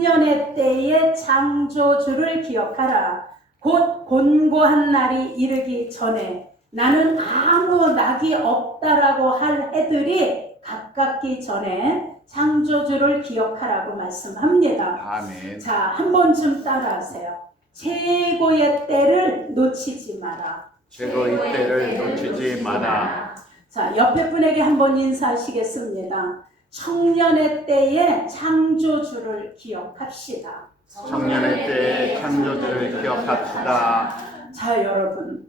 청년의 때의 창조주를 기억하라. 곧 곤고한 날이 이르기 전에 나는 아무 낙이 없다라고 할 해들이 가깝기 전에 창조주를 기억하라고 말씀합니다. 아멘. 자, 한 번쯤 따라하세요. 최고의 때를 놓치지 마라. 최고의 때를 놓치지 마라. 자, 옆에 분에게 한번 인사하시겠습니다. 청년의 때에 창조주를 기억합시다. 청년의 때에 창조주를 기억합시다. 자, 여러분,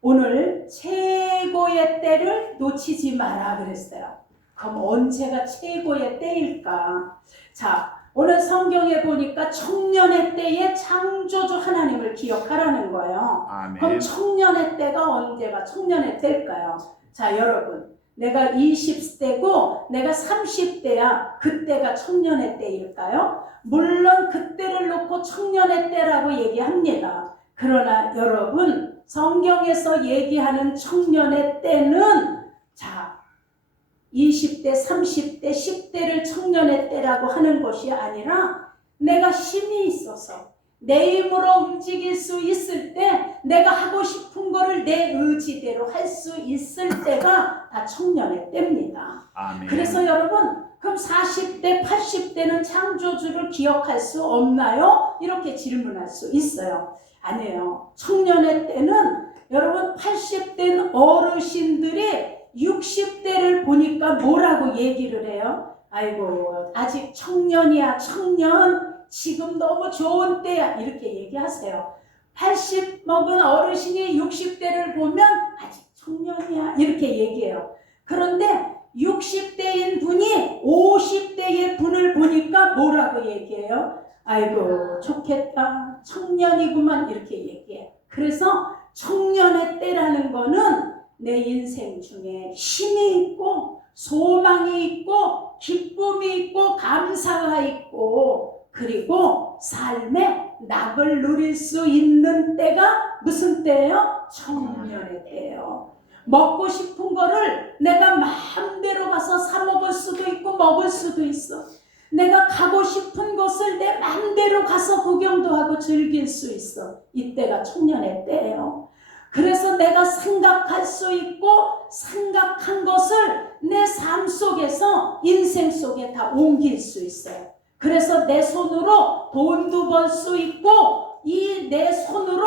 오늘 최고의 때를 놓치지 마라 그랬어요. 그럼 언제가 최고의 때일까? 자, 오늘 성경에 보니까 청년의 때에 창조주 하나님을 기억하라는 거예요. 아멘. 그럼 청년의 때가 언제가 청년의 때일까요? 자, 여러분, 내가 20대고 내가 30대야. 그때가 청년의 때일까요? 물론 그때를 놓고 청년의 때라고 얘기합니다. 그러나 여러분, 성경에서 얘기하는 청년의 때는 자, 20대, 30대, 10대를 청년의 때라고 하는 것이 아니라 내가 힘이 있어서 내 힘으로 움직일 수 있을 때 내가 하고 싶은 거를 내 의지대로 할 수 있을 때가 다 청년의 때입니다. 아멘. 그래서 여러분, 그럼 40대, 80대는 창조주를 기억할 수 없나요? 이렇게 질문할 수 있어요. 아니에요. 청년의 때는 여러분 80된 어르신들이 60대를 보니까 뭐라고 얘기를 해요? 아이고, 아직 청년이야, 청년. 지금 너무 좋은 때야. 이렇게 얘기하세요. 80 먹은 어르신이 60대를 보면 아직 청년이야. 이렇게 얘기해요. 그런데 60대인 분이 50대의 분을 보니까 뭐라고 얘기해요? 아이고, 좋겠다. 청년이구만. 이렇게 얘기해요. 그래서 청년의 때라는 거는 내 인생 중에 힘이 있고 소망이 있고 기쁨이 있고 감사가 있고 그리고 삶의 낙을 누릴 수 있는 때가 무슨 때예요? 청년의 때예요. 먹고 싶은 거를 내가 마음대로 가서 사 먹을 수도 있고 먹을 수도 있어. 내가 가고 싶은 곳을 내 마음대로 가서 구경도 하고 즐길 수 있어. 이때가 청년의 때예요. 그래서 내가 생각할 수 있고 생각한 것을 내 삶 속에서 인생 속에 다 옮길 수 있어요. 그래서 내 손으로 돈도 벌 수 있고 이 내 손으로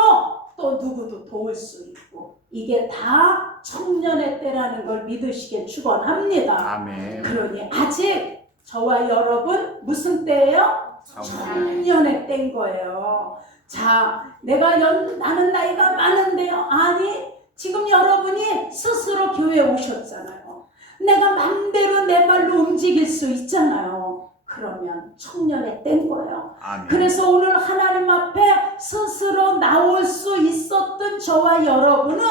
또 누구도 도울 수 있고 이게 다 청년의 때라는 걸 믿으시길 축원합니다. 아멘. 그러니 아직 저와 여러분 무슨 때예요? 청년의 때인 거예요. 자, 나는 나이가 많은데요. 아니, 지금 여러분이 스스로 교회에 오셨잖아요. 내가 맘대로 내 말로 움직일 수 있잖아요. 그러면 청년의 때인 거예요. 아멘. 그래서 오늘 하나님 앞에 스스로 나올 수 있었던 저와 여러분은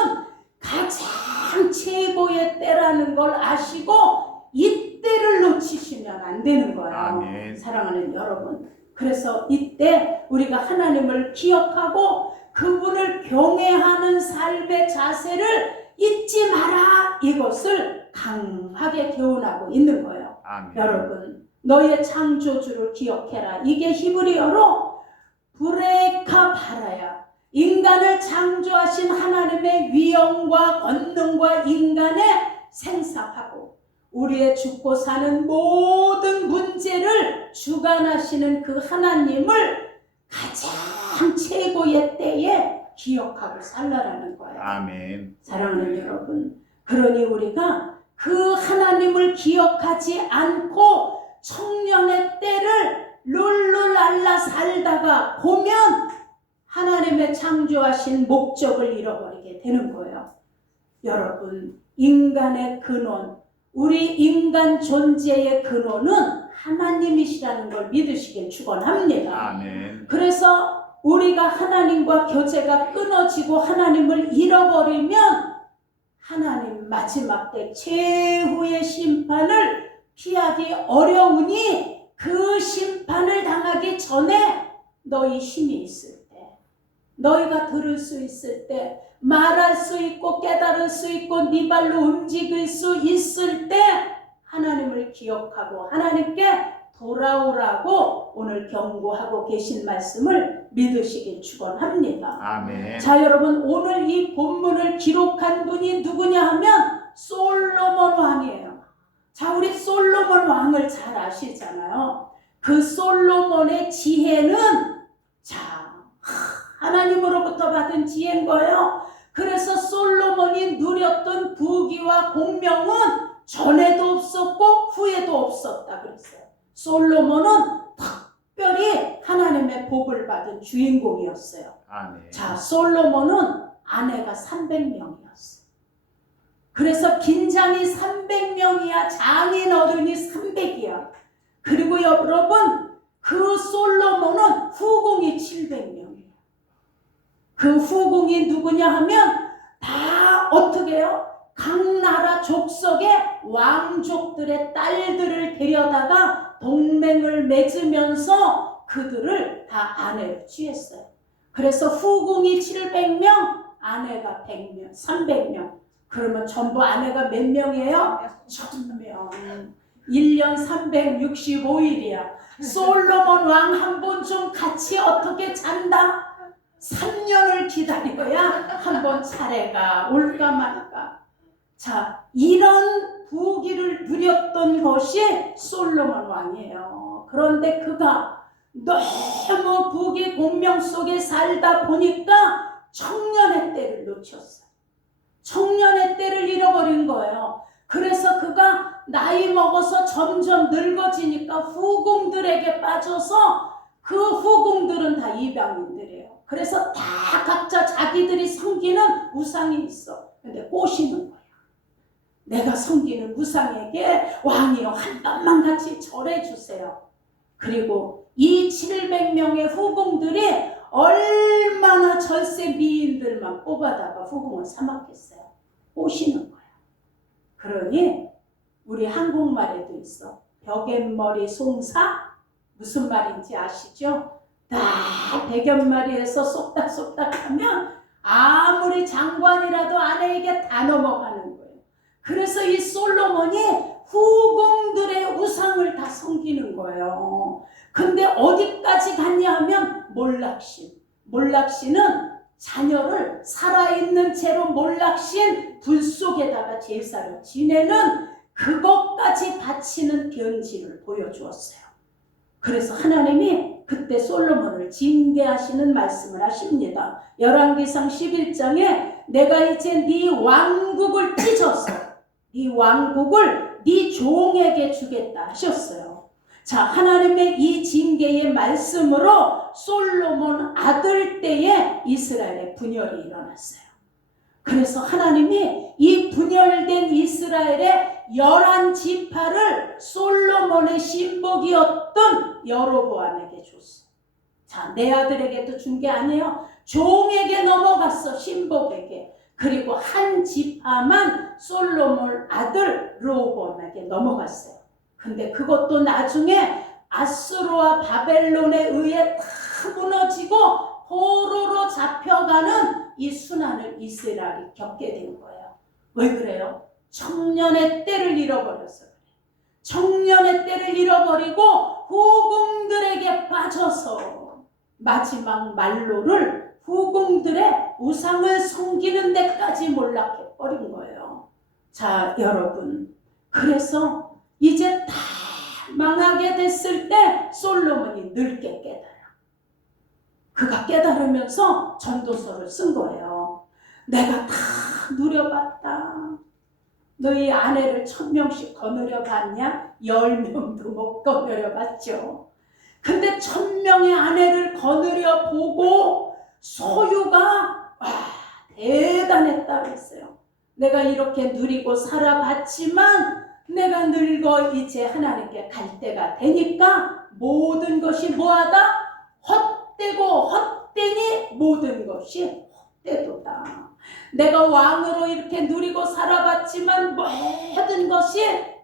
가장 최고의 때라는 걸 아시고 이 때를 놓치시면 안 되는 거예요. 아멘. 사랑하는 여러분. 그래서 이때 우리가 하나님을 기억하고 그분을 경외하는 삶의 자세를 잊지 마라. 이것을 강하게 교훈하고 있는 거예요. 아멘. 여러분, 너의 창조주를 기억해라. 이게 히브리어로 브레카 바라야. 인간을 창조하신 하나님의 위엄과 권능과 인간의 생사하고 우리의 죽고 사는 모든 문제를 주관하시는 그 하나님을 가장 최고의 때에 기억하고 살라라는 거예요. 아멘. 사랑하는 여러분, 그러니 우리가 그 하나님을 기억하지 않고 청년의 때를 룰루랄라 살다가 보면 하나님의 창조하신 목적을 잃어버리게 되는 거예요. 여러분, 인간의 근원, 우리 인간 존재의 근원은 하나님이시라는 걸 믿으시길 축원합니다. 아멘. 그래서 우리가 하나님과 교제가 끊어지고 하나님을 잃어버리면 하나님 마지막 때 최후의 심판을 피하기 어려우니 그 심판을 당하기 전에 너희 힘이 있을 때, 너희가 들을 수 있을 때, 말할 수 있고 깨달을 수 있고 네 발로 움직일 수 있을 때 하나님을 기억하고 하나님께 돌아오라고 오늘 경고하고 계신 말씀을 믿으시길 축원합니다. 아멘. 자, 여러분, 오늘 이 본문을 기록한 분이 누구냐 하면 솔로몬 왕이에요. 자, 우리 솔로몬 왕을 잘 아시잖아요. 그 솔로몬의 지혜는 자, 하나님으로부터 받은 지혜인 거예요. 그래서 솔로몬이 누렸던 부귀와 공명은 전에도 없었고 후에도 없었다 그랬어요. 솔로몬은 특별히 하나님의 복을 받은 주인공이었어요. 아멘. 자, 솔로몬은 아내가 300명이었어요. 그래서 긴장이 300명이야, 장인 어른이 300이야. 그리고 여러분, 그 솔로몬은 후궁이 700명이에요. 그 후궁이 누구냐 하면 다 어떻게 해요? 각 나라 족속의 왕족들의 딸들을 데려다가 동맹을 맺으면서 그들을 다 아내로 취했어요. 그래서 후궁이 700명, 아내가 100명, 300명. 그러면 전부 아내가 몇 명이에요? 1000명. 1년 365일이야. 솔로몬 왕 한 번 좀 같이 어떻게 잔다? 3년을 기다려야 한 번 차례가 올까 말까. 자, 이런 부귀를 누렸던 것이 솔로몬 왕이에요. 그런데 그가 너무 부귀 공명 속에 살다 보니까 청년의 때를 놓쳤어요. 청년의 때를 잃어버린 거예요. 그래서 그가 나이 먹어서 점점 늙어지니까 후궁들에게 빠져서 그 후궁들은 다 이방인들이에요. 그래서 다 각자 자기들이 섬기는 우상이 있어. 근데 꼬시는 거야. 내가 섬기는 우상에게 왕이여 한 번만 같이 절해주세요. 그리고 이 700명의 후궁들이 얼마나 절세 미인들만 뽑아다가 후궁을 삼았겠어요. 꼬시는 거야. 그러니 우리 한국말에도 있어. 벽앤머리 송사? 무슨 말인지 아시죠? 다 백연머리에서 쏙닥쏙닥 하면 아무리 장관이라도 아내에게 다 넘어가는 거예요. 그래서 이 솔로몬이 후궁들의 우상을 다 섬기는 거예요. 근데 어디까지 갔냐 하면 몰락신. 몰락신은 자녀를 살아있는 채로 몰락신 불 속에다가 제사를 지내는 그것까지 바치는 견지를 보여주었어요. 그래서 하나님이 그때 솔로몬을 징계하시는 말씀을 하십니다. 열왕기상 11장에 내가 이제 네 왕국을 찢어서 네 왕국을 네 종에게 주겠다 하셨어요. 자, 하나님의 이 징계의 말씀으로 솔로몬 아들 때에 이스라엘의 분열이 일어났어요. 그래서 하나님이 이 분열된 이스라엘의 11지파를 솔로몬의 신복이었던 여로보암에게 줬어. 자, 내 아들에게도 준 게 아니에요. 종에게 넘어갔어, 신복에게. 그리고 한 지파만 솔로몬 아들 르호보암에게 넘어갔어요. 근데 그것도 나중에 아수르와 바벨론에 의해 다 무너지고 포로로 잡혀가는 이 순환을 이스라엘이 겪게 된 거예요. 왜 그래요? 청년의 때를 잃어버려서 그래요. 청년의 때를 잃어버리고 후궁들에게 빠져서 마지막 말로를 후궁들의 우상을 섬기는 데까지 몰락해버린 거예요. 자, 여러분, 그래서 이제 다 망하게 됐을 때 솔로몬이 늙게 깨달아. 그가 깨달으면서 전도서를 쓴 거예요. 내가 다 누려봤다. 너희 아내를 1000명씩 거느려 봤냐? 10명도 못 거느려 봤죠. 근데 1000명의 아내를 거느려 보고 소유가 대단했다고 했어요. 내가 이렇게 누리고 살아봤지만 내가 늙어 이제 하나님께 갈 때가 되니까 모든 것이 뭐하다? 헛되고 헛되니 모든 것이 헛되도다. 내가 왕으로 이렇게 누리고 살아봤지만 모든 것이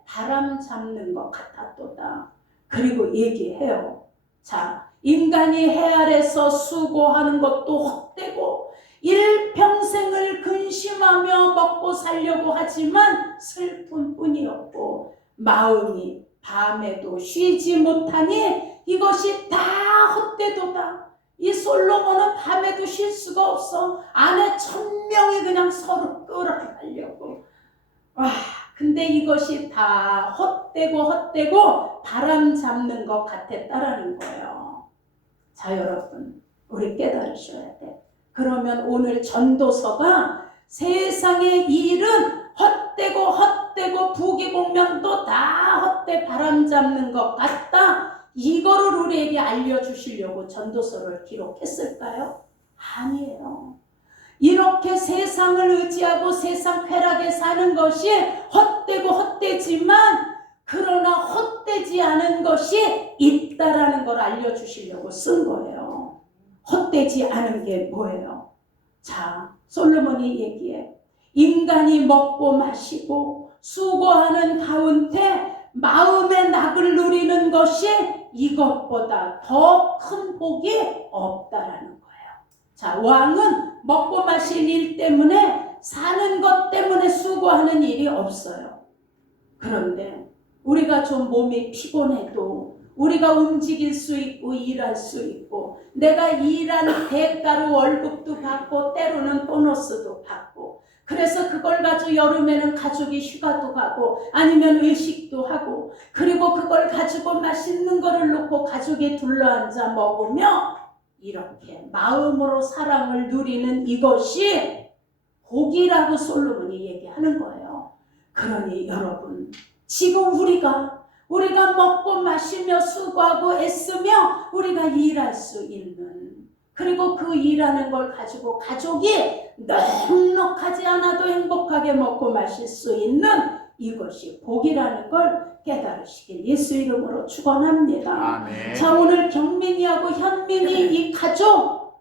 바람 잡는 것 같았도다. 그리고 얘기해요. 자, 인간이 해 아래서 수고하는 것도 헛되고 일평생을 근심하며 먹고 살려고 하지만 슬픔뿐이었고 마음이 밤에도 쉬지 못하니 이것이 다 헛되도다. 이 솔로몬은 밤에도 쉴 수가 없어. 아내 1000명이 그냥 서로 끌어가려고. 와, 근데 이것이 다 헛되고 바람 잡는 것 같았다라는 거예요. 자, 여러분, 우리 깨달으셔야 돼. 그러면 오늘 전도서가 세상의 일은 헛되고 부귀공명도 다 헛되 바람 잡는 것 같다. 이거를 우리에게 알려주시려고 전도서를 기록했을까요? 아니에요. 이렇게 세상을 의지하고 세상 쾌락에 사는 것이 헛되지만 그러나 헛되지 않은 것이 있다라는 걸 알려주시려고 쓴 거예요. 헛되지 않은 게 뭐예요? 자, 솔로몬이 얘기해. 인간이 먹고 마시고 수고하는 가운데 마음의 낙을 누리는 것이 이것보다 더 큰 복이 없다라는 거예요. 자, 왕은 먹고 마실 일 때문에 사는 것 때문에 수고하는 일이 없어요. 그런데 우리가 좀 몸이 피곤해도 우리가 움직일 수 있고 일할 수 있고 내가 일한 대가로 월급도 받고 때로는 보너스도 받고 그래서 그걸 가지고 여름에는 가족이 휴가도 가고 아니면 외식도 하고 그리고 그걸 가지고 맛있는 거를 놓고 가족이 둘러앉아 먹으며 이렇게 마음으로 사랑을 누리는 이것이 복이라고 솔로몬이 얘기하는 거예요. 그러니 여러분 지금 우리가 먹고 마시며 수고하고 애쓰며 우리가 일할 수 있는 그리고 그 일하는 걸 가지고 가족이 넉넉하지 않아도 행복하게 먹고 마실 수 있는 이것이 복이라는 걸 깨달으시길 예수 이름으로 축원합니다. 아멘. 자, 오늘 경민이하고 현민이 이 가족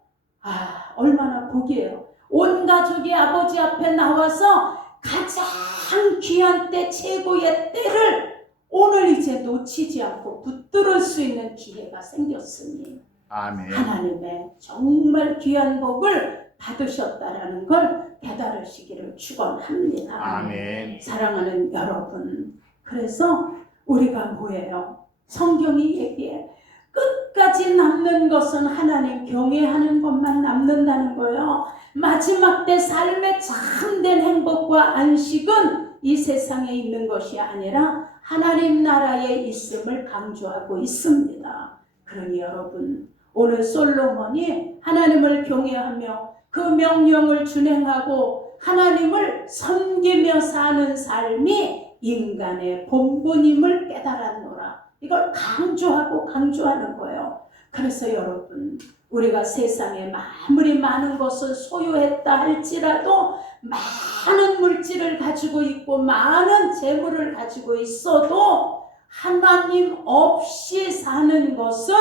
얼마나 복이에요. 온 가족이 아버지 앞에 나와서 가장 귀한 때 최고의 때를 오늘 이제 놓치지 않고 붙들을 수 있는 기회가 생겼으니 아멘. 하나님의 정말 귀한 복을 받으셨다라는 걸 깨달으시기를 축원합니다. 아멘. 사랑하는 여러분, 그래서 우리가 뭐예요? 성경이 얘기해. 끝까지 남는 것은 하나님 경외하는 것만 남는다는 거예요. 마지막 때 삶의 참된 행복과 안식은 이 세상에 있는 것이 아니라 하나님 나라에 있음을 강조하고 있습니다. 그러니 여러분, 오늘 솔로몬이 하나님을 경외하며 그 명령을 준행하고 하나님을 섬기며 사는 삶이 인간의 본분임을 깨달았노라. 이걸 강조하는 거예요. 그래서 여러분, 우리가 세상에 아무리 많은 것을 소유했다 할지라도 많은 물질을 가지고 있고 많은 재물을 가지고 있어도 하나님 없이 사는 것은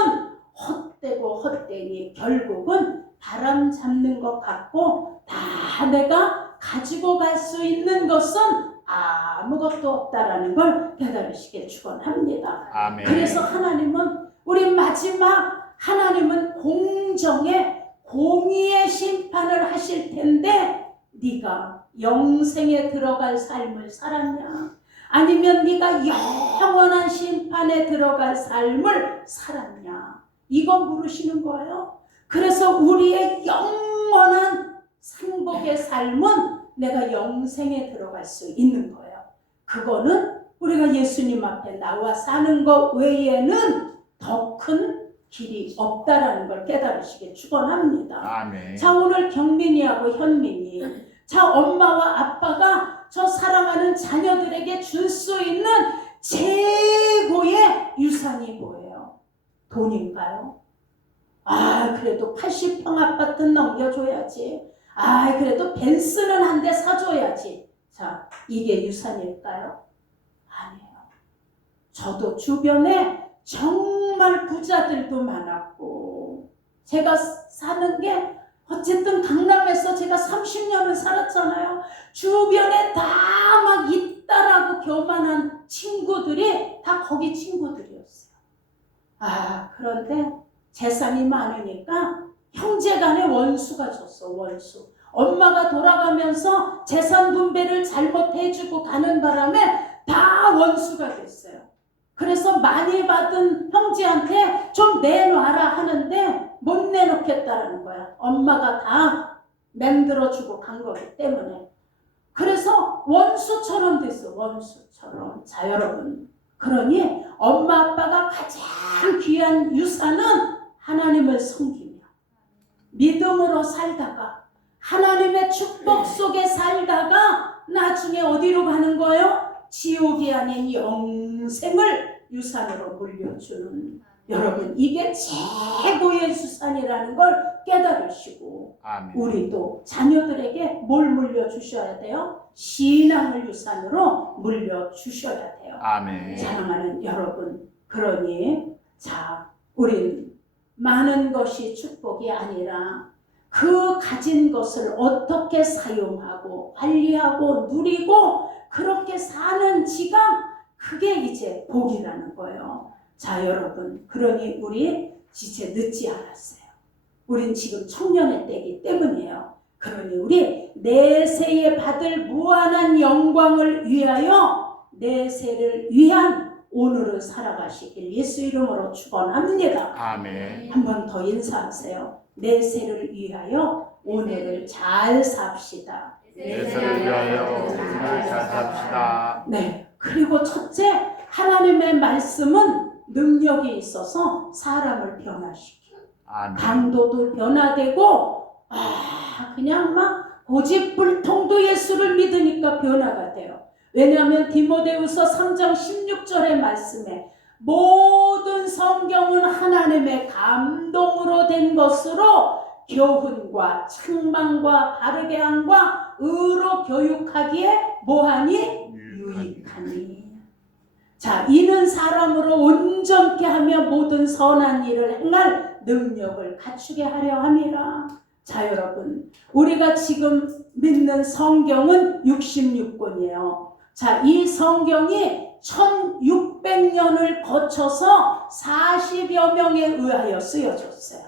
헛되니 결국은 바람 잡는 것 같고 다 내가 가지고 갈 수 있는 것은 아무것도 없다라는 걸 깨달으시길 축원합니다. 아멘. 그래서 하나님은 우리 마지막 하나님은 공의의 심판을 하실 텐데 네가 영생에 들어갈 삶을 살았냐? 아니면 네가 영원한 심판에 들어갈 삶을 살았냐? 이거 물으시는 거예요. 그래서 우리의 영원한 상복의 삶은 내가 영생에 들어갈 수 있는 거예요. 그거는 우리가 예수님 앞에 나와 사는 것 외에는 더 큰 길이 없다라는 걸 깨달으시길 축원합니다. 아멘. 자, 오늘 경민이하고 현민이 자, 엄마와 아빠가 저 사랑하는 자녀들에게 줄 수 있는 최고의 유산이 뭐예요? 돈인가요? 그래도 80평 아파트 넘겨줘야지. 그래도 벤츠는 한 대 사줘야지. 자, 이게 유산일까요? 아니에요. 저도 주변에 정말 부자들도 많았고 제가 사는 게 어쨌든 강남에서 제가 30년을 살았잖아요. 주변에 다 막 있다라고 교만한 친구들이 다 거기 친구들이었어요. 그런데 재산이 많으니까 형제간에 원수가 졌어. 원수. 엄마가 돌아가면서 재산 분배를 잘못해주고 가는 바람에 다 원수가 됐어요. 그래서 많이 받은 형제한테 좀 내놔라 하는데 못 내놓겠다라는 거야. 엄마가 다 맹들어주고 간 거기 때문에. 그래서 원수처럼 됐어. 원수처럼. 자, 여러분, 그러니 엄마 아빠가 가장 귀한 유산은 하나님을 섬기며 믿음으로 살다가 하나님의 축복 속에 살다가 나중에 어디로 가는 거예요? 지옥이 아닌 영생을 유산으로 물려주는, 여러분, 이게 최고의 유산이라는 걸 깨달으시고 아멘. 우리도 자녀들에게 뭘 물려주셔야 돼요? 신앙을 유산으로 물려주셔야 돼요. 아멘. 사랑하는 여러분, 그러니 자, 우린 많은 것이 축복이 아니라 그 가진 것을 어떻게 사용하고 관리하고 누리고 그렇게 사는 지가 그게 이제 복이라는 거예요. 자, 여러분, 그러니 우리 이제 늦지 않았어요. 우린 지금 청년의 때이기 때문이에요. 그러니 우리 내세에 받을 무한한 영광을 위하여 내세를 위한 오늘을 살아가시길 예수 이름으로 축원합니다. 아멘. 한 번 더 인사하세요. 내세를 위하여 오늘을 잘 삽시다. 예수를 위하여 오늘 잘 삽시다. 네. 그리고 첫째, 하나님의 말씀은 능력이 있어서 사람을 변화시켜요. 아멘. 강도도 변화되고, 그냥 막 고집불통도 예수를 믿으니까 변화가 돼요. 왜냐하면 디모데후서 3장 16절의 말씀에 모든 성경은 하나님의 감동으로 된 것으로 교훈과 책망과 바르게 함과 의로 교육하기에 뭐하니? 유익하니. 자, 이는 사람으로 온전케 하며 모든 선한 일을 행할 능력을 갖추게 하려 함이라. 자, 여러분, 우리가 지금 믿는 성경은 66권이에요. 자, 이 성경이 1600년을 거쳐서 40여 명에 의하여 쓰여졌어요.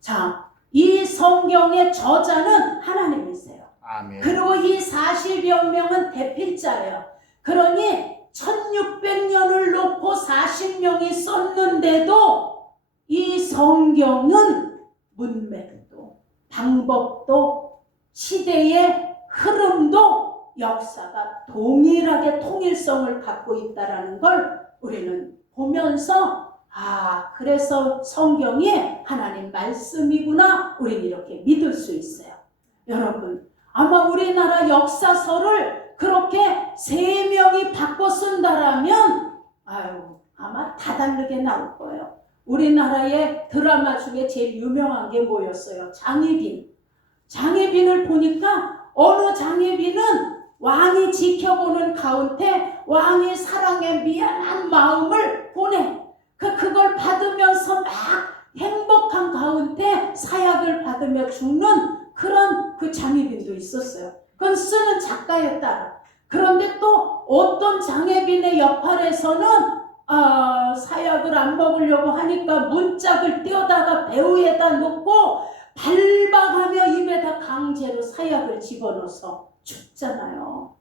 자, 이 성경의 저자는 하나님이세요. 아멘. 그리고 이 40여 명은 대필자예요. 그러니 1600년을 놓고 40명이 썼는데도 이 성경은 문맥도 방법도 시대의 흐름도 역사가 동일하게 통일성을 갖고 있다는 걸 우리는 보면서 그래서 성경이 하나님 말씀이구나, 우리는 이렇게 믿을 수 있어요. 여러분, 아마 우리나라 역사서를 그렇게 3명이 바꿔 쓴다라면 아마 다 다르게 나올 거예요. 우리나라의 드라마 중에 제일 유명한 게 뭐였어요? 장희빈. 장희빈을 보니까 어느 장희빈은 왕이 지켜보는 가운데 왕이 사랑에 미안한 마음을 보내. 그걸 받으면서 막 행복한 가운데 사약을 받으며 죽는 그런 그 장희빈도 있었어요. 그건 쓰는 작가에 따라. 그런데 또 어떤 장혜빈의 역할에서는 사약을 안 먹으려고 하니까 문짝을 떼어다가 배우에다 놓고 발박하며 입에다 강제로 사약을 집어넣어서 죽잖아요.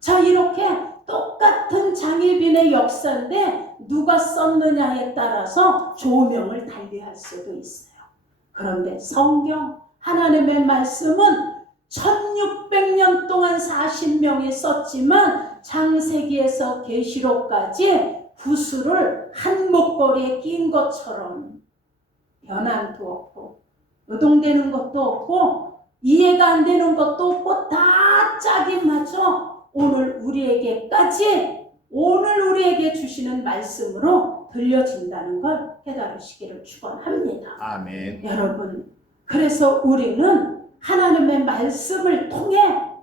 자, 이렇게 똑같은 장희빈의 역사인데 누가 썼느냐에 따라서 조명을 달리할 수도 있어요. 그런데 성경, 하나님의 말씀은 1600년 동안 40명이 썼지만 창세기에서 계시록까지 구슬을 한 목걸이에 낀 것처럼 변함도 없고 노동되는 것도 없고 이해가 안 되는 것도 없고 다 짝이 맞춰 오늘 우리에게 주시는 말씀으로 들려진다는 걸 깨달으시기를 축원합니다. 아멘. 여러분, 그래서 우리는 하나님의 말씀을 통해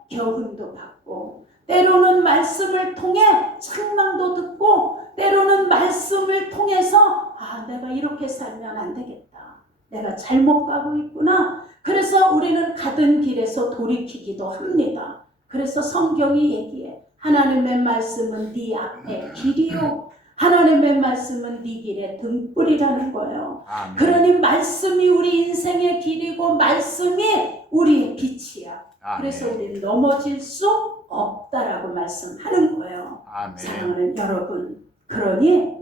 교훈도 받고 때로는 말씀을 통해 책망도 듣고 때로는 말씀을 통해서 내가 이렇게 살면 안 되겠다. 내가 잘못 가고 있구나. 그래서 우리는 가던 길에서 돌이키기도 합니다. 그래서 성경이 얘기해. 하나님의 말씀은 네 앞에 길이요. 하나님의 말씀은 네 길에 등불이라는 거예요. 아멘. 그러니 말씀이 우리 인생의 길이고 말씀이 우리의 빛이야. 아멘. 그래서 우리는 넘어질 수 없다라고 말씀하는 거예요. 아멘. 사랑하는 여러분, 그러니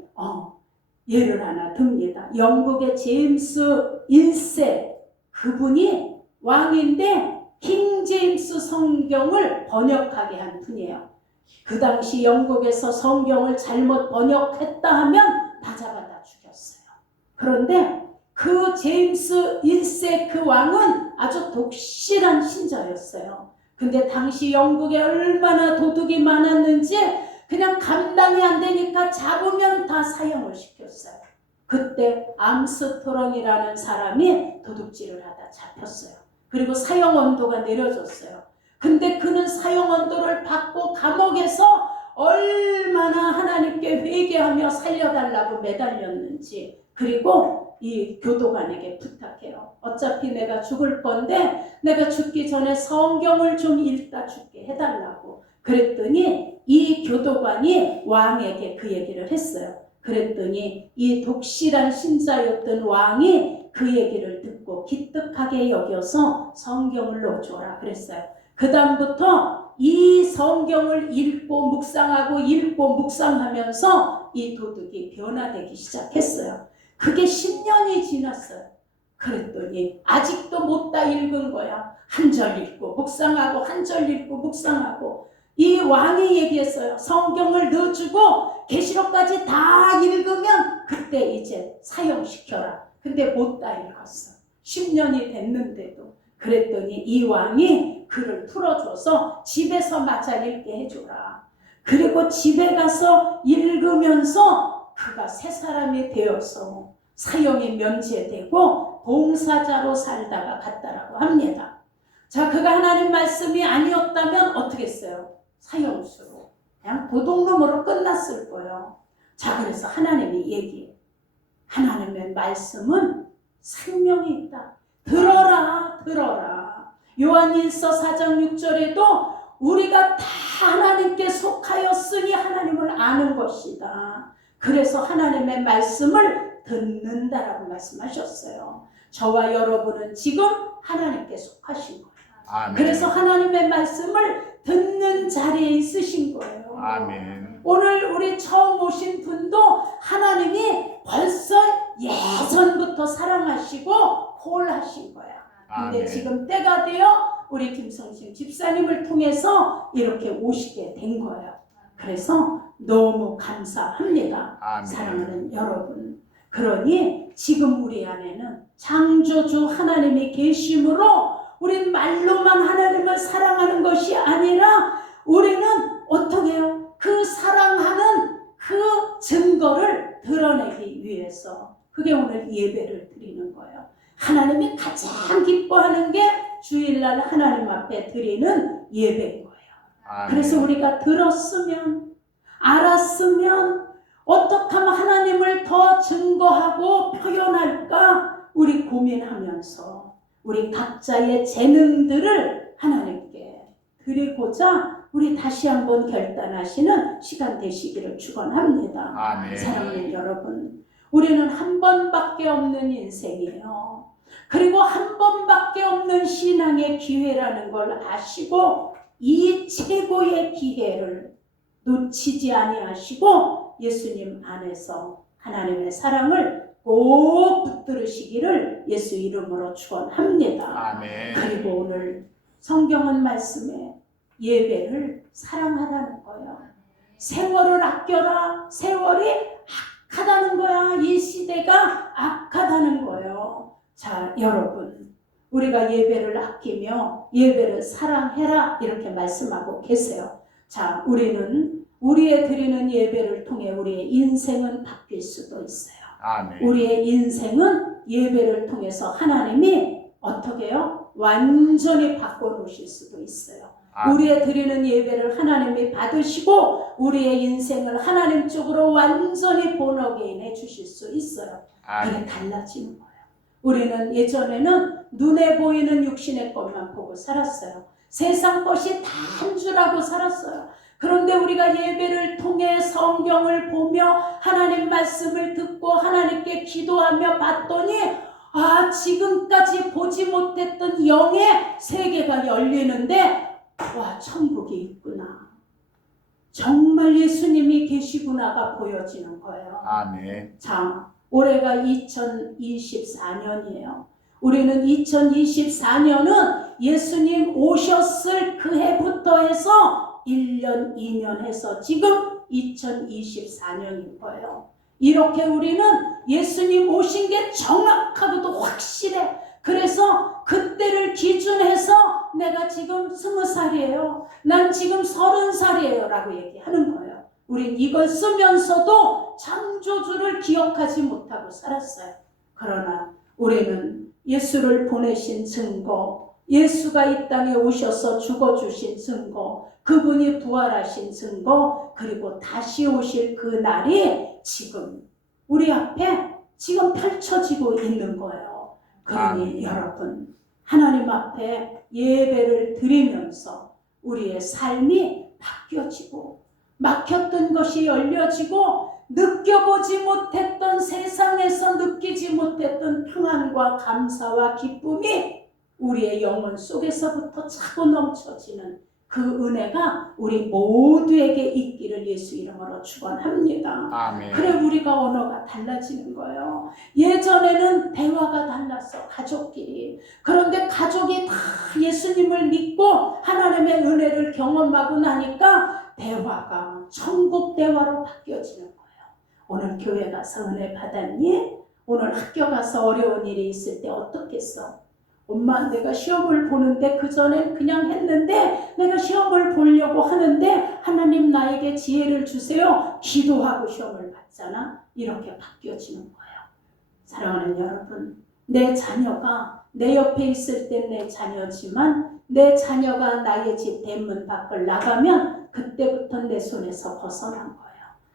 예를 하나 듭니다. 영국의 제임스 1세 그분이 왕인데 킹 제임스 성경을 번역하게 한 분이에요. 그 당시 영국에서 성경을 잘못 번역했다 하면 다 잡아다 죽였어요. 그런데 그 제임스 1세 그 왕은 아주 독실한 신자였어요. 근데 당시 영국에 얼마나 도둑이 많았는지 그냥 감당이 안 되니까 잡으면 다 사형을 시켰어요. 그때 암스트롱이라는 사람이 도둑질을 하다 잡혔어요. 그리고 사형 언도가 내려졌어요. 근데 그는 사형 언도를 받고 감옥에서 얼마나 하나님께 회개하며 살려달라고 매달렸는지, 그리고 이 교도관에게 부탁해요. 어차피 내가 죽을 건데 내가 죽기 전에 성경을 좀 읽다 죽게 해달라고. 그랬더니 이 교도관이 왕에게 그 얘기를 했어요. 그랬더니 이 독실한 신자였던 왕이 그 얘기를 듣고 기특하게 여겨서 성경을 넣어줘라 그랬어요. 그 다음부터 이 성경을 읽고 묵상하면서 이 도둑이 변화되기 시작했어요. 그게 10년이 지났어요. 그랬더니 아직도 못 다 읽은 거야. 한 절 읽고 묵상하고 한 절 읽고 묵상하고. 이 왕이 얘기했어요. 성경을 넣어주고 계시록까지 다 읽으면 그때 이제 사형시켜라. 근데 못 다 읽었어. 10년이 됐는데도. 그랬더니 이 왕이 글을 풀어줘서 집에서 마저 읽게 해줘라. 그리고 집에 가서 읽으면서 그가 새 사람이 되어서 사형이 면제되고 봉사자로 살다가 갔다라고 합니다. 자, 그가 하나님 말씀이 아니었다면 어떻게 했어요? 사형수로 그냥 도둑놈으로 끝났을 거예요. 자, 그래서 하나님이 얘기해. 하나님의 말씀은 생명이 있다. 들어라, 들어라. 요한일서 4장 6절에도 우리가 다 하나님께 속하였으니 하나님을 아는 것이다. 그래서 하나님의 말씀을 듣는다라고 말씀하셨어요. 저와 여러분은 지금 하나님께 속하신 거예요. 아멘. 그래서 하나님의 말씀을 듣는 자리에 있으신 거예요. 아멘. 오늘 우리 처음 오신 분도 하나님이 벌써 예전부터 사랑하시고 콜하신 거야. 근데 아멘. 지금 때가 되어 우리 김성심 집사님을 통해서 이렇게 오시게 된 거예요. 그래서 너무 감사합니다. 아멘. 사랑하는 여러분. 그러니 지금 우리 안에는 창조주 하나님이 계심으로 우린 말로만 하나님을 사랑하는 것이 아니라 우리는 어떻게 해요? 그 사랑하는 그 증거를 드러내기 위해서, 그게 오늘 예배를 드리는 거예요. 하나님이 가장 기뻐하는 게 주일날 하나님 앞에 드리는 예배인 거예요. 아멘. 그래서 우리가 들었으면, 알았으면 어떻게 하면 하나님을 더 증거하고 표현할까 우리 고민하면서 우리 각자의 재능들을 하나님께 드리고자 우리 다시 한번 결단하시는 시간 되시기를 축원합니다. 아멘. 사랑하는 여러분, 우리는 한 번밖에 없는 인생이에요. 그리고 한 번밖에 없는 신앙의 기회라는 걸 아시고 이 최고의 기회를 놓치지 아니하시고 예수님 안에서 하나님의 사랑을 꼭 붙들으시기를 예수 이름으로 축원합니다. 아멘. 그리고 오늘 성경은 말씀에 예배를 사랑하라는 거예요. 세월을 아껴라. 세월이 악하다는 거야. 이 시대가 악하다는 거예요. 자, 여러분, 우리가 예배를 아끼며 예배를 사랑해라 이렇게 말씀하고 계세요. 자, 우리는 우리의 드리는 예배를 통해 우리의 인생은 바뀔 수도 있어요. 아멘. 우리의 인생은 예배를 통해서 하나님이 어떻게 해요? 완전히 바꿔놓으실 수도 있어요. 아멘. 우리의 드리는 예배를 하나님이 받으시고 우리의 인생을 하나님 쪽으로 완전히 본어게인해 주실 수 있어요. 그게 아멘. 달라지는 거예요. 우리는 예전에는 눈에 보이는 육신의 것만 보고 살았어요. 세상 것이 다 한 줄알고 살았어요. 그런데 우리가 예배를 통해 성경을 보며 하나님 말씀을 듣고 하나님께 기도하며 봤더니 지금까지 보지 못했던 영의 세계가 열리는데 와, 천국이 있구나. 정말 예수님이 계시구나가 보여지는 거예요. 아멘. 자, 올해가 2024년이에요. 우리는 2024년은 예수님 오셨을 그 해부터 해서 1년, 2년 해서 지금 2024년인 거예요. 이렇게 우리는 예수님 오신 게 정확하고도 확실해. 그래서 그때를 기준해서 내가 지금 20살이에요. 난 지금 30살이에요. 라고 얘기하는 거예요. 우린 이걸 쓰면서도 창조주를 기억하지 못하고 살았어요. 그러나 우리는 예수를 보내신 증거, 예수가 이 땅에 오셔서 죽어주신 증거, 그분이 부활하신 증거, 그리고 다시 오실 그 날이 지금 우리 앞에 지금 펼쳐지고 있는 거예요. 그러니 여러분, 하나님 앞에 예배를 드리면서 우리의 삶이 바뀌어지고 막혔던 것이 열려지고 느껴보지 못했던, 세상에서 느끼지 못했던 평안과 감사와 기쁨이 우리의 영혼 속에서부터 차고 넘쳐지는 그 은혜가 우리 모두에게 있기를 예수 이름으로 축원합니다. 아멘. 그래 우리가 언어가 달라지는 거예요. 예전에는 대화가 달랐어, 가족끼리. 그런데 가족이 다 예수님을 믿고 하나님의 은혜를 경험하고 나니까 대화가 천국 대화로 바뀌어지는 거예요. 오늘 교회 가서 은혜 받았니? 오늘 학교 가서 어려운 일이 있을 때 어떻겠어? 엄마, 내가 시험을 보는데 그전엔 그냥 했는데 내가 시험을 보려고 하는데 하나님 나에게 지혜를 주세요. 기도하고 시험을 봤잖아. 이렇게 바뀌어지는 거예요. 사랑하는 여러분, 내 자녀가 내 옆에 있을 땐 내 자녀지만 내 자녀가 나의 집 대문 밖을 나가면 그때부터 내 손에서 벗어난 거예요.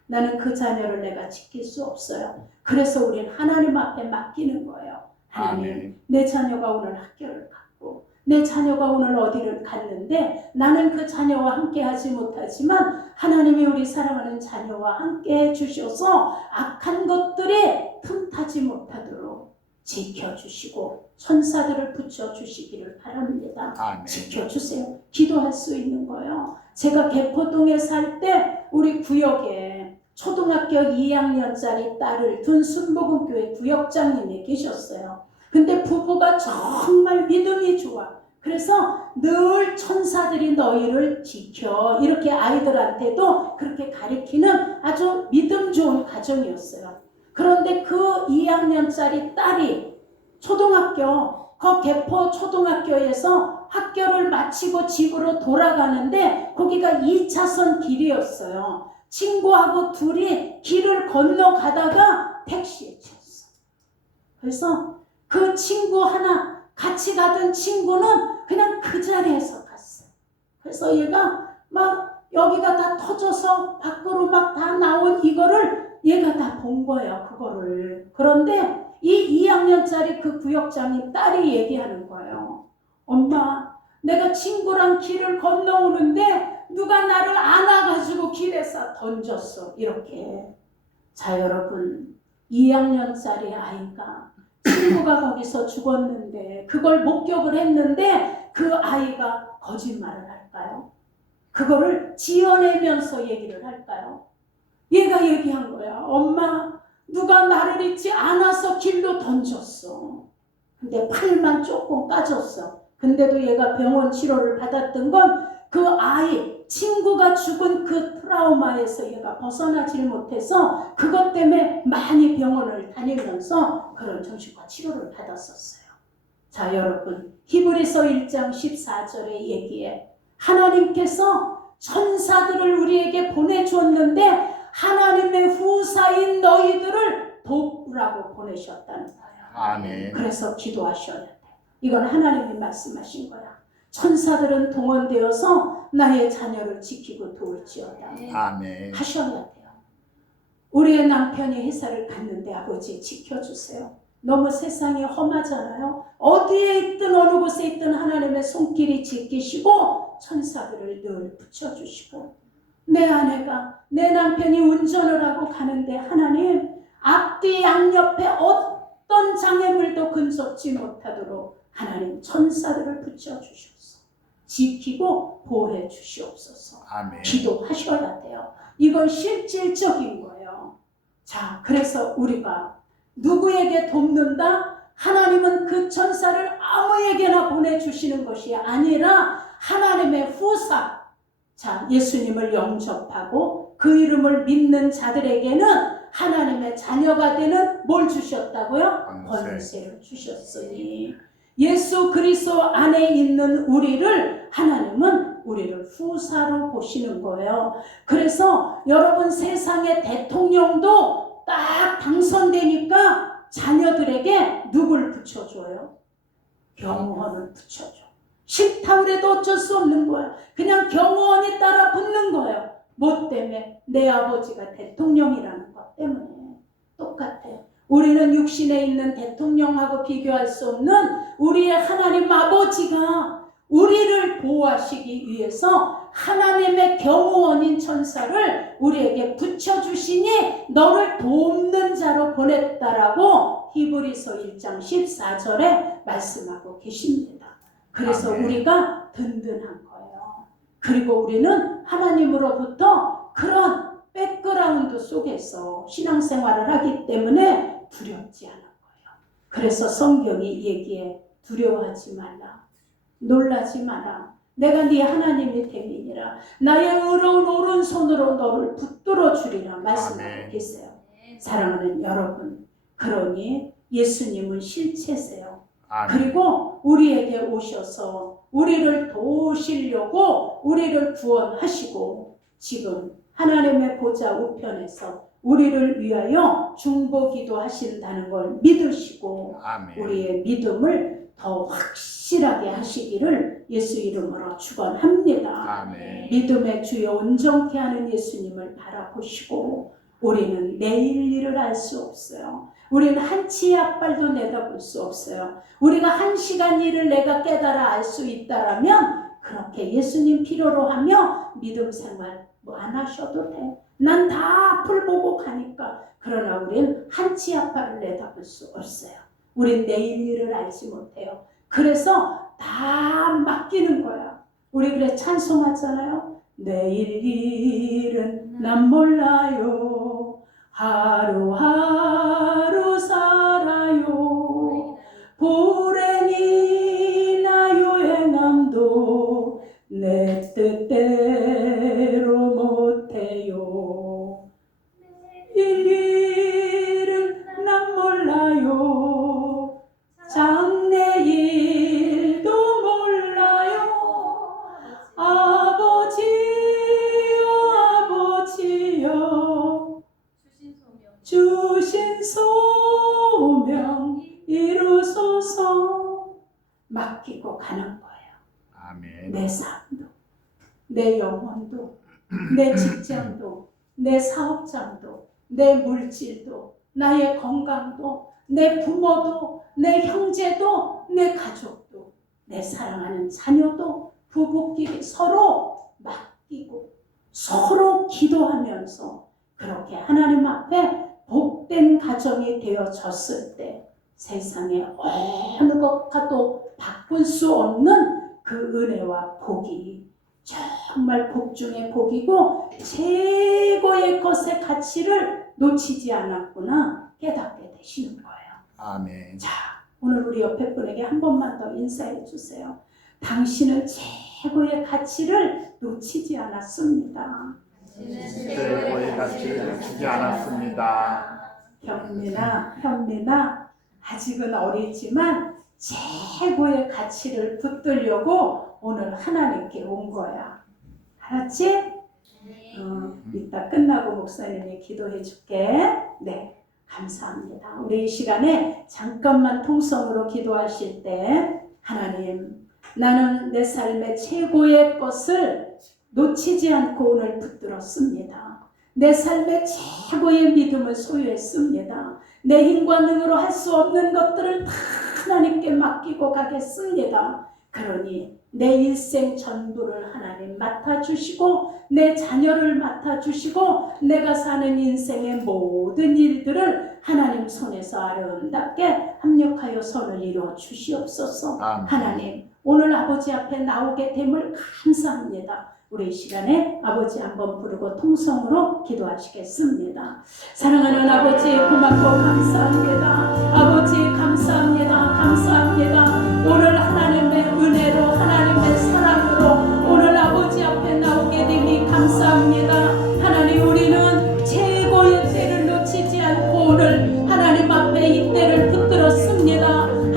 나는 그 자녀를 내가 지킬 수 없어요. 그래서 우리는 하나님 앞에 맡기는 거예요. 하나님, 아멘. 내 자녀가 오늘 학교를 갔고 내 자녀가 오늘 어디를 갔는데 나는 그 자녀와 함께 하지 못하지만 하나님이 우리 사랑하는 자녀와 함께 해주셔서 악한 것들이 틈타지 못하도록 지켜주시고 천사들을 붙여주시기를 바랍니다. 아멘. 지켜주세요. 기도할 수 있는 거예요. 제가 개포동에 살 때 우리 구역에 초등학교 2학년짜리 딸을 둔 순복음교회 구역장님이 계셨어요. 근데 부부가 정말 믿음이 좋아. 그래서 늘 천사들이 너희를 지켜, 이렇게 아이들한테도 그렇게 가르치는 아주 믿음 좋은 가정이었어요. 그런데 그 2학년짜리 딸이 초등학교, 그 개포 초등학교에서 학교를 마치고 집으로 돌아가는데 거기가 2차선 길이었어요. 친구하고 둘이 길을 건너가다가 택시에 치였어. 그래서 그 친구 하나, 같이 가던 친구는 그냥 그 자리에서 갔어요. 그래서 얘가 막 여기가 다 터져서 밖으로 막 다 나온 이거를 얘가 다 본 거예요. 그거를. 그런데 이 2학년짜리 그 구역장님 딸이 얘기하는 거예요. 엄마, 내가 친구랑 길을 건너오는데 누가 나를 안아가지고 길에서 던졌어. 이렇게. 자, 여러분, 2학년짜리 아이가 친구가 거기서 죽었는데 그걸 목격을 했는데 그 아이가 거짓말을 할까요? 그거를 지어내면서 얘기를 할까요? 얘가 얘기한 거야. 엄마, 누가 나를 잊지 않아서 길로 던졌어. 근데 팔만 조금 까졌어. 근데도 얘가 병원 치료를 받았던 건 그 아이, 친구가 죽은 그 트라우마에서 얘가 벗어나질 못해서 그것 때문에 많이 병원을 다니면서 그런 정신과 치료를 받았었어요. 자, 여러분, 히브리서 1장 14절의 얘기에 하나님께서 천사들을 우리에게 보내주었는데 하나님의 후사인 너희들을 돕으라고 보내셨다는 거예요. 아멘. 그래서 기도하셔야 돼. 이건 하나님이 말씀하신 거야. 천사들은 동원되어서 나의 자녀를 지키고 도울지어다. 아멘. 하셔야 돼요. 우리의 남편이 회사를 갔는데 아버지 지켜주세요. 너무 세상이 험하잖아요. 어디에 있든 어느 곳에 있든 하나님의 손길이 지키시고 천사들을 늘 붙여주시고 내 아내가 내 남편이 운전을 하고 가는데 하나님 앞뒤 양옆에 어떤 장애물도 근접지 못하도록 하나님 천사들을 붙여주셔서 지키고 보호해 주시옵소서. 아멘. 기도하셔야 돼요. 이건 실질적인 거예요. 자, 그래서 우리가 누구에게 돕는다? 하나님은 그 천사를 아무에게나 보내주시는 것이 아니라 하나님의 후사, 자, 예수님을 영접하고 그 이름을 믿는 자들에게는 하나님의 자녀가 되는 뭘 주셨다고요? 권세를 주셨으니 예수 그리스도 안에 있는 우리를 하나님은 우리를 후사로 보시는 거예요. 그래서 여러분 세상의 대통령도 딱 당선되니까 자녀들에게 누굴 붙여줘요? 경호원을 붙여줘. 싫다 그래도 어쩔 수 없는 거야. 그냥 경호원이 따라 붙는 거예요. 뭐 때문에? 내 아버지가 대통령이라는 것 때문에. 똑같아요. 우리는 육신에 있는 대통령하고 비교할 수 없는 우리의 하나님 아버지가 우리를 보호하시기 위해서 하나님의 경호원인 천사를 우리에게 붙여주시니 너를 돕는 자로 보냈다라고 히브리서 1장 14절에 말씀하고 계십니다. 그래서 아멘. 우리가 든든한 거예요. 그리고 우리는 하나님으로부터 그런 백그라운드 속에서 신앙생활을 하기 때문에 두렵지 않은 거예요. 그래서 성경이 얘기해 두려워하지 말라. 놀라지 마라. 내가 네 하나님의 대민이라. 나의 의로운 오른손으로 너를 붙들어 주리라 말씀하고 아멘. 계세요. 사랑하는 여러분, 그러니 예수님은 실체세요. 아멘. 그리고 우리에게 오셔서 우리를 도우시려고 우리를 구원하시고 지금 하나님의 보좌 우편에서 우리를 위하여 중보기도 하신다는 걸 믿으시고 아멘. 우리의 믿음을 더 확실하게 하시기를 예수 이름으로 축원합니다. 아멘. 믿음의 주여 온전케 하는 예수님을 바라보시고 우리는 내일 일을 알 수 없어요. 우리는 한 치의 앞발도 내다볼 수 없어요. 우리가 한 시간 일을 내가 깨달아 알 수 있다라면 그렇게 예수님 필요로 하며 믿음 생활 뭐 안 하셔도 돼. 난 다 앞을 보고 가니까. 그러나 우리는 한 치 앞발을 내다볼 수 없어요. 우린 내일 일을 알지 못해요. 그래서 다 맡기는 거야. 우리 그래 찬송하잖아요. 내일 일은 난 몰라요. 하루하루 살아요. 불행이나 유행함도 내 뜻대로 못해요. 일은 난 몰라요. 장래일도 몰라요. 아버지여 아버지여 주신 소명 이루소서. 맡기고 가는 거예요. 아멘. 내 삶도, 내 영혼도, 내 직장도, 내 사업장도, 내 물질도, 나의 건강도, 내 부모도, 내 형제도, 내 가족도, 내 사랑하는 자녀도 부부끼리 서로 맡기고 서로 기도하면서 그렇게 하나님 앞에 복된 가정이 되어졌을 때 세상에 어느 것과도 바꿀 수 없는 그 은혜와 복이 정말 복 중에 복이고 최고의 것의 가치를 놓치지 않았구나 깨닫게 되시는 거예요. 아멘. 자, 오늘 우리 옆에 분에게 한 번만 더 인사해 주세요. 당신은 최고의 가치를 놓치지 않았습니다. 최고의 가치를 놓치지 않았습니다. 현민아, 아직은 어리지만 최고의 가치를 붙들려고 오늘 하나님께 온 거야. 알았지? 이따 끝나고 목사님이 기도해 줄게. 네, 감사합니다. 우리 이 시간에 잠깐만 통성으로 기도하실 때 하나님, 나는 내 삶의 최고의 것을 놓치지 않고 오늘 붙들었습니다. 내 삶의 최고의 믿음을 소유했습니다. 내 힘과 능으로 할 수 없는 것들을 다 하나님께 맡기고 가겠습니다. 그러니 내 일생 전부를 하나님 맡아주시고 내 자녀를 맡아주시고 내가 사는 인생의 모든 일들을 하나님 손에서 아름답게 합력하여 선을 이루어 주시옵소서. 아멘. 하나님 오늘 아버지 앞에 나오게 됨을 감사합니다. 우리 이 시간에 아버지 한번 부르고 통성으로 기도하시겠습니다. 사랑하는 아버지 고맙고 감사합니다. 아버지 감사합니다. 감사합니다. 오늘 하나님의 은혜로 하나님의 사랑으로 오늘 아버지 앞에 나오게 되니 감사합니다. 하나님 우리는 최고의 때를 놓치지 않고 오늘 하나님 앞에 이 때를 붙들었습니다.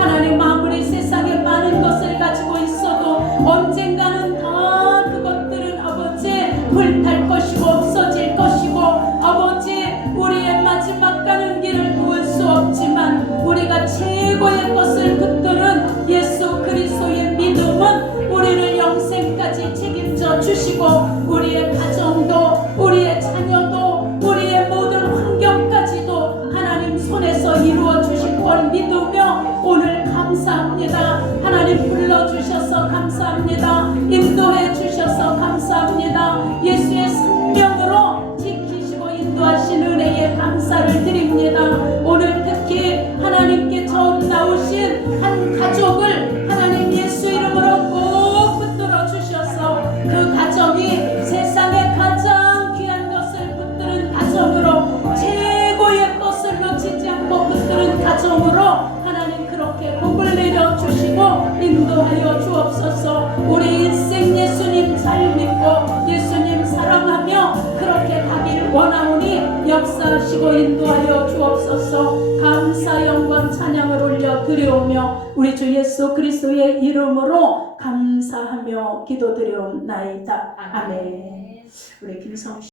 하나님 아무리 세상에 많은 것을 가지고 있어도 언젠가는 다 그것들은 아버지 불탈 것이고 없어질 것이고 아버지 우리의 마지막 가는 길을 도울 수 없지만 우리가 최고의 것을 붙드는 예수 그리스도의 믿음은 우리를 영생까지 책임져 주시고 우리의 가정도 우리의 자녀도 우리의 모든 환경까지도 하나님 손에서 이루어 주실 걸 믿으며 오늘 감사합니다. 하나님 불러주셔서 감사합니다. 인도해 주셔서 감사합니다. 예수의 생명으로 지키시고 인도하신 은혜에 감사를 드립니다. 오늘 특히 하나님께 처음 나오신 한 가족을 하나님 예수 이름으로 꼭 붙들어 주셔서 그 가정이 세상에 가장 귀한 것을 붙드는 가정으로 최고의 것을 놓치지 않고 붙드는 가정으로 하나님 그렇게 복을 내려주시고 인도하여 주옵소서. 우리 인생 예수님 잘 믿고 예수님 사랑하며 그렇게 가길 원하오니 역사하시고 인도하여 주옵소서. 감사 영광 찬양을 올려 드려오며 우리 주 예수 그리스도의 이름으로 감사하며 기도드리옵나이다. 아멘. 우리 김성